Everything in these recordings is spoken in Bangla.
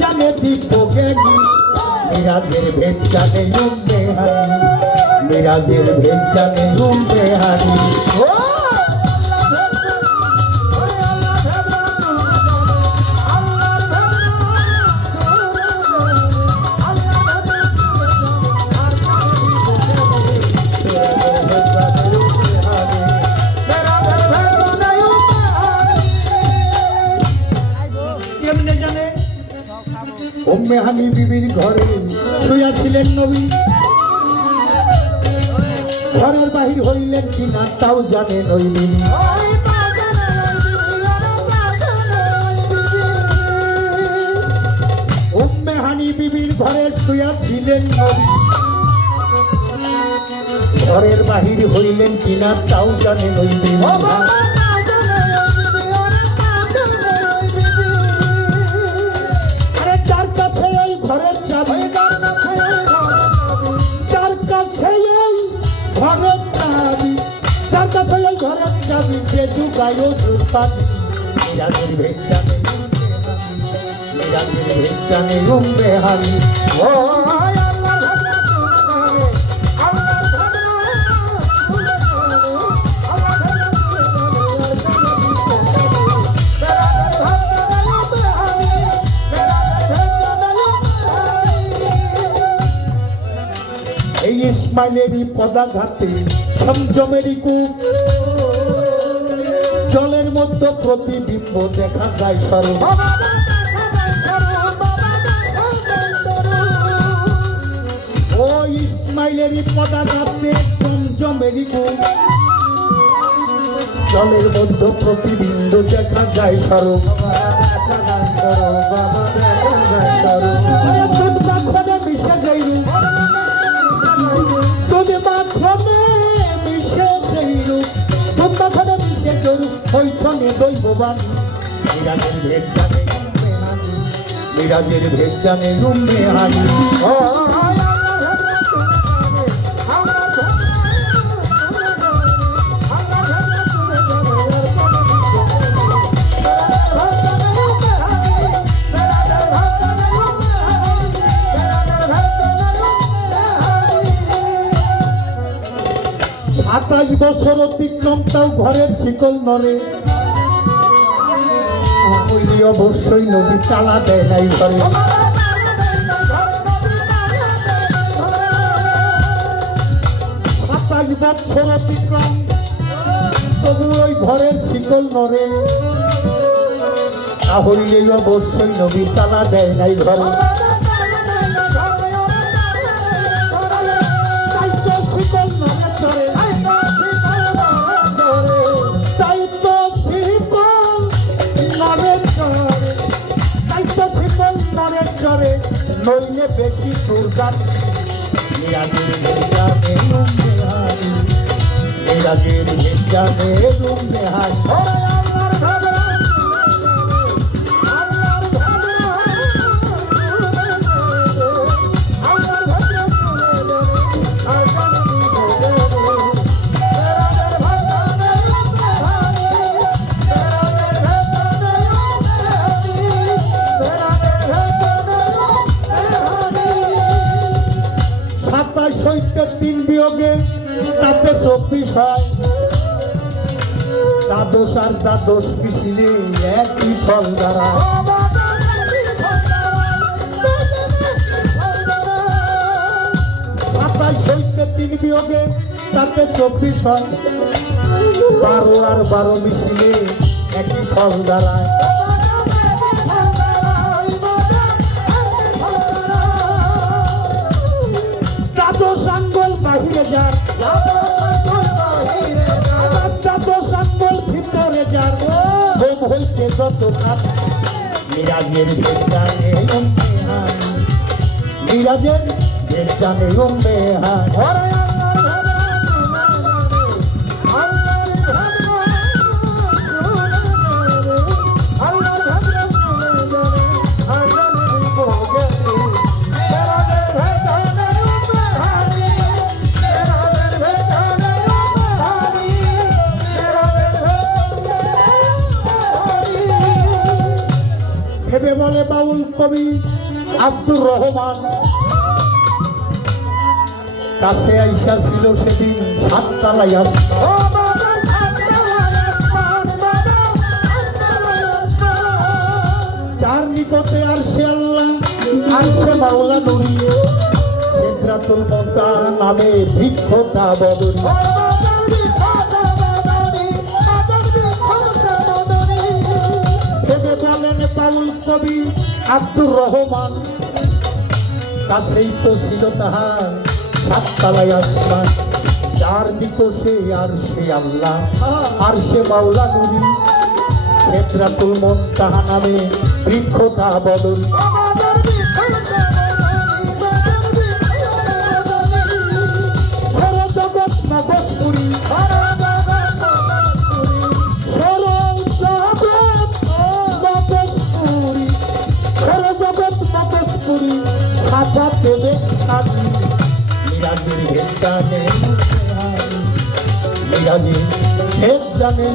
জানে দিব্যজ্ঞানী মিরাজের ভেদ জানে বেহারি মিরাজের ভেদ জানে বেহারি মেহানি বিবির ঘরে শুয়াছিলেন নবী ঘরের বাহির হইলেন কিনা তাও জানেন ওই বিবি মেহানি বিবির ঘরে শুয়াছিলেন নবী ঘরের বাহির হইলেন কিনা তাও জানেন ওই বিবি ঘরের চাবি যে যুগায় দুষ্পাতি মিরাজের ভেদ জানে মিরাজের ভেদ জানে বেহারি ও এই ইসমাইলেরই পদাঘাতে সংযমেরই কূপ জলের মধ্যে প্রতিবিম্ব দেখা যায় স্বরূপ ও ইসমাইলেরই পদাঘাতে সংযমেরই কূপ জলের মধ্যে প্রতিবিম্ব দেখা যায় স্বরূপ মিরাজের ভেদ জানে মিরাজের ভেদ জানে বেহারি আঠাশ বছর অতিক্রম তাও ঘরের শিকল নড়ে অবশ্যই নদী তালা দেয় নাই ঘরে 27 বছর অতিক্রম তবু ওই ঘরের শিকল নড়ে তাহলে অবশ্যই নদী তালা দেয় নাই ঘরে নইলে বেশি দুর্গান মিরাজের ভেদ জানে বেহারি মিরাজের ভেদ জানে বেহারি তিন বিয়োগে তাতে 24 হয় দ্বাদশ আর দ্বাদশ মিশিলে একই ফল দাঁড়ায় 27 হইতে 3 বিয়োগে তাতে 24 হয় 12 আর 12 মিশিলে একই ফল দাঁড়ায় দ্বাদশ আঙ্গুল বাহিরে যার দ্বাদশ আঙ্গুল ভিতরে যার হোম হইতে যত খাত মিরাজের ভেদ জানে বেহারি মিরাজের ভেদ জানে বেহারি ভেবে বলে বাউল কবি আব্দুর রহমান কাছে আইসা ছিল সেদিন সাততলায় যার নিকটে আর সে আল্লাহ আর সে মাওলা নুরি সিদরাতুল মুনতাহা নামে বৃক্ষটা বদরি ভেবে বলেন বাউল কবি আব্দুর রহমান কাছেই তো ছিল তাহার সাততলায় আসমান যার নিকটে আর সে আল্লাহ আর সে মাওলা নুরি সিদরাতুল মুনতাহা নামে বৃক্ষটা বদরি সরজগৎ মগজপুরি সাজা দেবে কাজী মিরাজের ভেদ জানে মিরাজের ভেদ জানে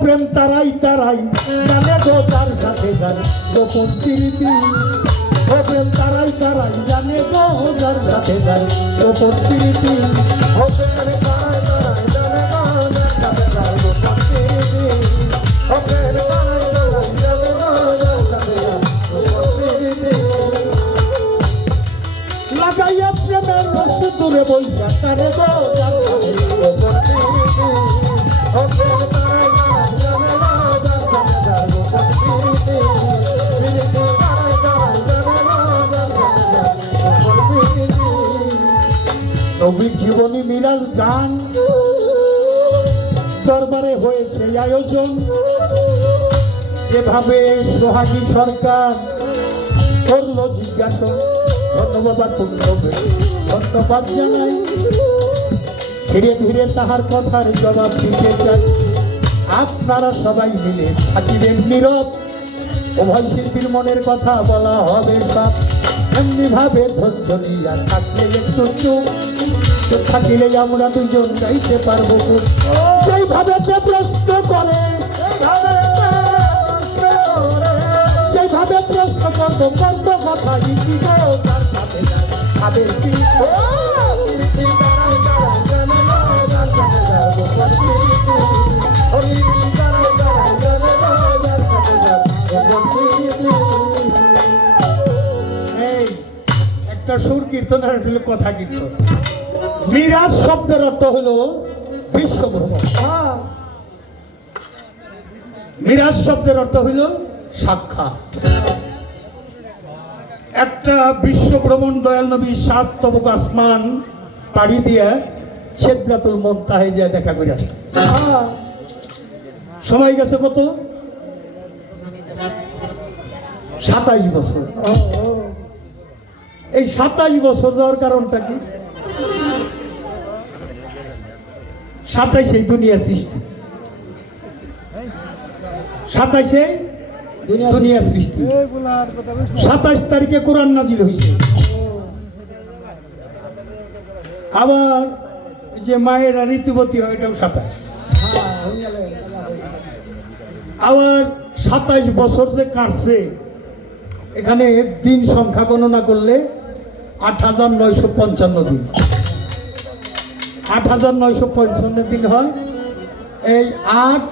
প্রেম তারাই তারাই জানে গো যার সাথে যার গোপন প্রীতি ও প্রেম তারাই তারাই জানে গো যার সাথে যার গোপন প্রীতি ও প্রেম তারাই তারাই জানে গো যার সাথে যার গোপন প্রীতি ও প্রেম তারাই তারাই জানে গো যার সাথে যার গোপন প্রীতি লাগাইয়া প্রেমের রস দূরে বইসা তারে গো যার সাথে গোপন প্রীতি ও প্রেম তারাই নবীর জীবনী মিরাজ গান দরবারে হয়েছে আয়োজন যেভাবে সোহাগী সরকার করল জিজ্ঞাসা ধন্যবাদ ধন্যবাদ জানাই ধীরে ধীরে তাহার কথার জবাব দিতে চাই আপনারা সবাই মিলে থাকিবেন নীরব উভয় শিল্পীর মনের কথা বলা হবে সব এমনি ভাবে ধৈর্য নিয়ে থাকলে একটু চুপ থাকিলে আমরা দুজন গাইতে পারবো সেইভাবে যে প্রশ্ন করে সেইভাবে প্রশ্ন করবো কত কথা তাদের কি একটা সুর কীর্তন আর হলো কথা কীর্তন মিরাজ শব্দের অর্থ হলো বিশ্বভ্রমণ মিরাজ শব্দের অর্থ হইল সাক্ষাৎ একটা বিশ্বভ্রমণ দয়াল নবী 7 তবক আসমান পাড়ি দিয়ে সিদরাতুল মুনতাহায় যায় দেখা করে আসছে সময় গেছে কত 27 বছর এই 27 বছর যাওয়ার কারণটা কি 27 এই দুনিয়া সৃষ্টি 27 দুনিয়া সৃষ্টি 27 তারিখে কোরআন নাজিল হয়েছে আবার যে মায়েরা ঋতুবতী হয় এটাও 27 আবার 27 বছর যে কাটছে এখানে দিন সংখ্যা গণনা করলে 8955 দিন 8955 দিন হয় এই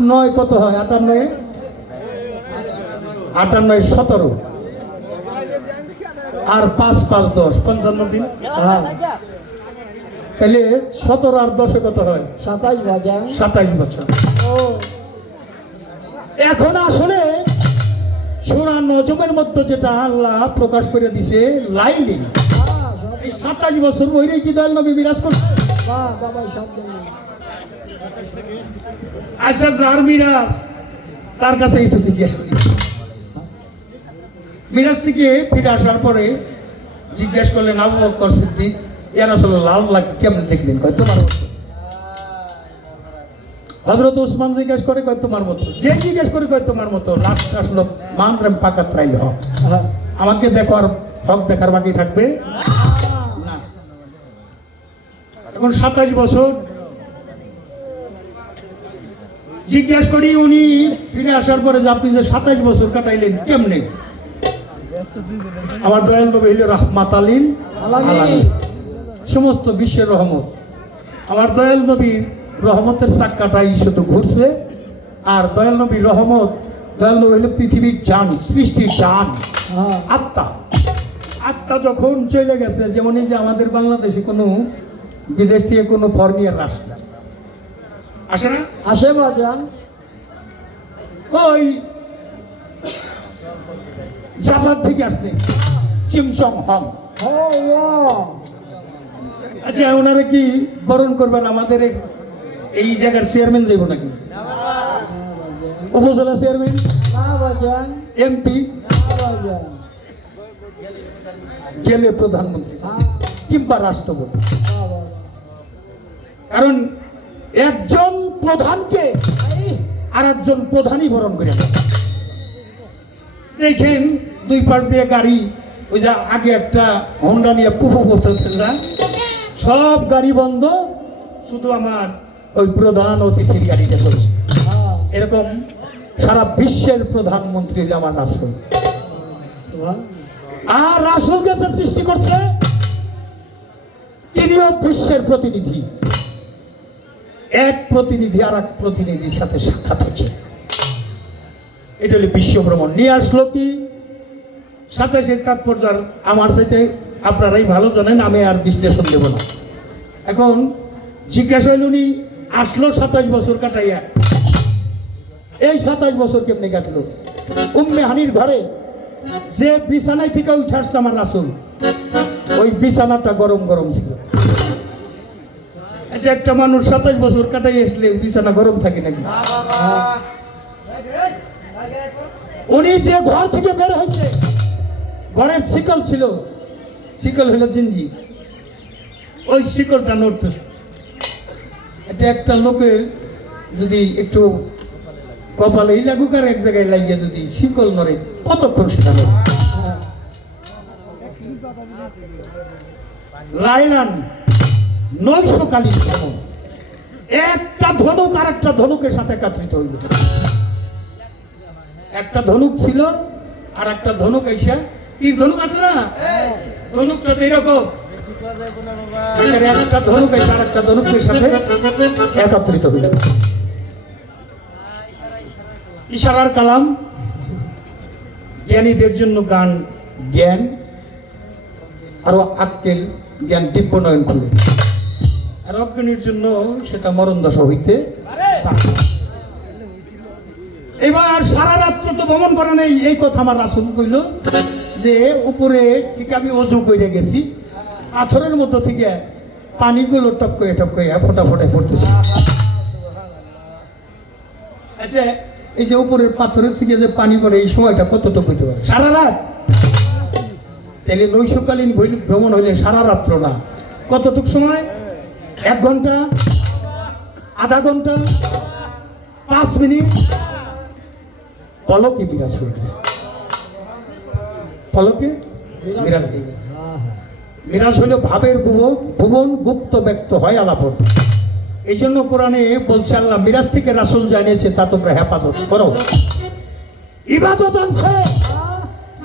8-9 কত হয় 98 17 আর 5-5-10 55 দিন তাহলে 17 আর 10 কত হয় 27 বছর এখন আসলে সূরা নজমের মধ্যে যেটা আল্লাহ প্রকাশ করে দিছে লাইলি এই 27 বছর ওইরে কি দয়াল নবী বিরাজ করছে আচ্ছা যার মিরাজ তার কাছে একটু জিজ্ঞেস করি মিরাজ থেকে ফিরে আসার পরে জিজ্ঞেস করলেন আবু বকর সিদ্দিক ইয়া রাসূলুল্লাহ লাল লাগে কেমন দেখলেন? কয় তোমার মতো। হযরত ওসমান জিজ্ঞেস করে, কয় তোমার মতো। যে জিজ্ঞেস করে, কয় তোমার মতো। লাস্ট আসলো মানরাম পাকাত রাইল হক। আমাকে দেখো আর হক দেখার বাকি থাকবে না। এখন 27 বছর জিজ্ঞেস করি, উনি ফিরে আসার পরে যে আপনি যে 27 বছর কাটাইলেন কেমনে? আমার দয়াল নবী হইল রাহমাতালিন আলামিন, সমস্ত বিশ্বের রহমত। আমার দয়াল নবীর রহমতের চাক্কাটাই শুধু ঘুরছে। আর দয়াল নবীর রহমত, দয়াল নবী হইল পৃথিবীর জান, সৃষ্টির জান, আত্মা। আত্মা যখন চলে গেছে, যেমন এই যে আমাদের বাংলাদেশে কোনো বিদেশ থেকে কোনো ফরেনিয়ার আসে না, আসে না? আসে বাজান। ওই জাপান থেকে আসছে চিমচং হং। আচ্ছা, ওনারা কি বরণ করবেন? আমাদের এই জায়গার চেয়ারম্যান যাইব নাকি? উপজেলা চেয়ারম্যান, এমপি গেলে প্রধানমন্ত্রী কিংবা রাষ্ট্রপতি। কারণ একজন প্রধানকে আর একজন প্রধানই বরণ করে না। দেখেন দুই পাশ দিয়ে গাড়ি, ওই যে আগে একটা হোন্ডা নিয়ে পুফু করতেছেন না, সব গাড়ি বন্ধ, শুধু আমার ওই প্রধান অতিথির গাড়িটা চলছে। এরকম সারা বিশ্বের প্রধানমন্ত্রী হইলে আমার রাসূল। আর রাসূল কাছে সৃষ্টি করছে, তিনিও বিশ্বের প্রতিনিধি। এক প্রতিনিধি আর এক প্রতিনিধির সাথে সাক্ষাৎ হচ্ছে। এটা হলো বিশ্ব ভ্রমণ। নিয়ে আসলো কি? 27 তাৎপর্য আমার সাথে আপনারাই ভালো জানেন, আমি আর বিশ্লেষণ দেব না। এখন জিজ্ঞাসা হইল, উনি আসলো 27 বছর কাটাইয়া, এই 27 বছর কেমনে কাটলো? উম্মে হানির ঘরে যে বিছানায় থেকে উঠে আসছে আমার রাসূল, ওই বিছানাটা গরম গরম ছিল। আচ্ছা, একটা মানুষ 27 বছর কাটাই আসলে বিছানা গরম থাকে নাকি? উনি যে ঘর থেকে বের হয়েছে, ঘরের শিকল ছিল, শিকল হলো জিঞ্জি, ওই শিকলটা নড়তেছে। এটা একটা লোকের যদি একটু কপালেই লাগুক আর এক জায়গায় লাগিয়ে যদি শিকল নড়ে, কতক্ষণ সেটা নড়ে? লাইলান 900 কালী ভ্রমণ, একটা ধনুক আর একটা ধনুকের সাথে একত্রিত হইল। একটা ধনুক ছিল আর একটা ধনুক আইসা, তীর ধনুক আছে না, ধনুকটা এরকম, একটা ধনুক আইসা আর একটা ধনুকের সাথে একত্রিত হইল। ইশারার কালাম, জ্ঞানীদের জন্য গান জ্ঞান, আরো আক্কেল জ্ঞান দিব্য নয়ন খুলে, আর অজ্ঞানীর জন্য সেটা মরণ দশা হইতে পারে। এবার সারা রাত্র তো ভ্রমণ করে নেই, এই কথা আমার রাসূল কইল যে উপরে থেকে আমি অজু করে গেছি, পাথরের মতো থেকে পানিগুলো টপকে টপকে ফোটা ফোটায় পড়তেছে। আচ্ছা, এই যে উপরের পাথরের থেকে যে পানি পড়ে, এই সময়টা কতটুকু হইতে পারে? সারা রাত। তাহলে 900 কালীন ভ্রমণ হইলে সারা রাত্র না, কতটুকু সময়? 1 ঘন্টা, আধা ঘন্টা, 5 মিনিট। পলকে বিরাজ হয়ে গেছে, পলকে বিরাজ হয়ে গেছে। মিরাজ হলো ভাবের ভুবন, ভুবন গুপ্ত ব্যক্ত হয় আলাপন। এই জন্য কোরআনে বলছে আল্লাহ মিরাজ থেকে রাসূল জানিয়েছে, তা তোমরা হেফাজত করো। ইবাদত আনছে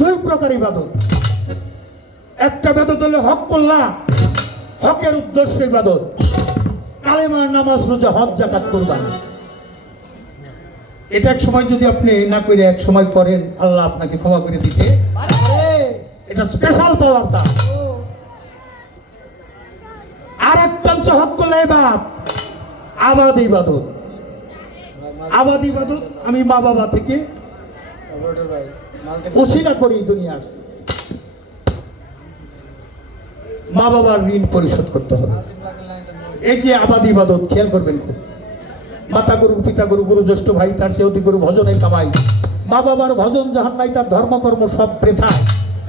2 প্রকার ইবাদত। একটা ইবাদত হলো হক করলা, হকের উদ্দেশ্য ইবাদত, কালেমা, নামাজ, রোজা, হজ, যাকাত, কুরবানি। এটা এক সময় যদি আপনি না করে এক সময় করেন, আল্লাহ আপনাকে ক্ষমা করে দিতে, এটা স্পেশাল পাওয়ার। তা আর একটা হক করলে এবার আবাদ ইবাদত। আবাদ ইবাদত আমি মা বাবা থেকে ওসিলা করি দুনিয়া আসছি, মা বাবার ঋণ পরিশোধ করতে হবে। এই যে আবাদ ইবাদত, খেয়াল করবেন খুব। মাতা গুরু, পিতা গুরু, গুরু জ্যেষ্ঠ ভাই, তার সে অতি গুরু ভজনে কামাই। মা বাবার ভজন যাহার নাই, তার ধর্মকর্ম সব বৃথা,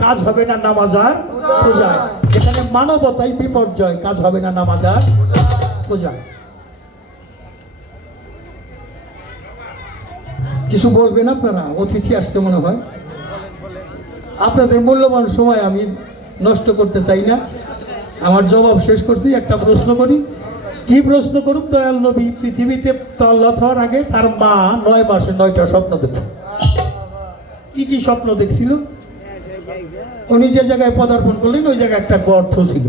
কাজ হবে না নামাজ আর পূজায়। এখানে মানবতাই বিপর্যয়, কাজ হবে না নামাজ আর পূজা। কিছু বলবেন আপনারা? অতিথি আসছে মনে হয়। আপনাদের মূল্যবান সময় আমি নষ্ট করতে চাই না, আমার জবাব শেষ করছি। একটা প্রশ্ন করি, কি প্রশ্ন করুন? দয়াল নবী পৃথিবীতে তল্লত হওয়ার আগে তার মা 9 মাসে 9টা স্বপ্ন দেখছে। কি কি স্বপ্ন দেখছিল? উনি যে জায়গায় পদার্পণ করলেন ওই জায়গায় একটা গর্ত ছিল।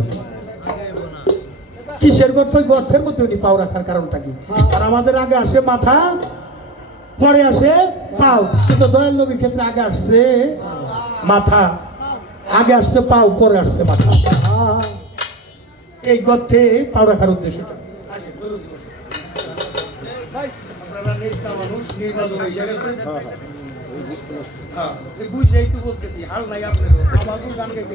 কিসের গর্ত? ওই গর্তের মধ্যে উনি পাও রাখার কারণটা কি? আর আমাদের আগে আসে মাথা, পরে আসে পাও, কিন্তু দয়াল নবীর ক্ষেত্রে আগে আসছে মাথা, আগে আসছে পাও, পরে আসছে মাথা। এই গর্তে পাও রাখার উদ্দেশ্য বুঝেই তো বলতেছি, হাল নাই আপনার গান গাইতে